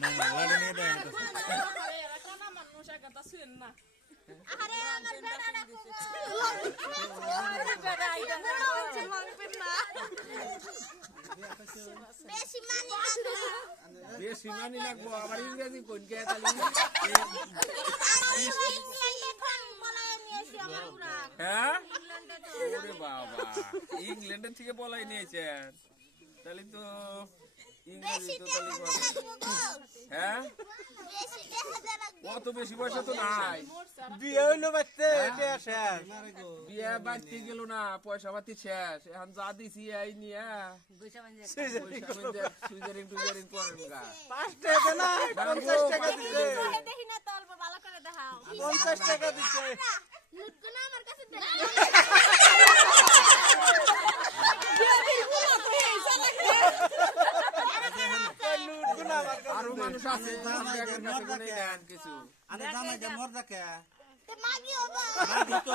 না না লাড়ি নিয়ে দেয় তো আরে আমার বেড়াটা বেশি মানি বেশি মানি লাগবো আবার ইংরেজি কোন কে তাহলে হ্যাঁ ওরে বাবা ইংল্যান্ডের থেকে বলাই নিয়েছেন তাহলে তো ইংরেজি তো হ্যাঁ অত বেশি পয়সা তো নাই বিয়ে হইলো বাচ্চা এটা শেষ বিয়ে বাড়তে গেল না পয়সা পাতি শেষ এখন যা দিছি এই নিয়ে সুইজারিং টুইজারিং করেন গা 5 টাকা না 50 টাকা দিছে দেখি না তো অল্প ভালো করে দেখাও 50 টাকা দিছে লুটকো না আমার কাছে আরো মানুষ আছে কিছু আরে জানা কে মর দেখে মাগি হবো না দিতো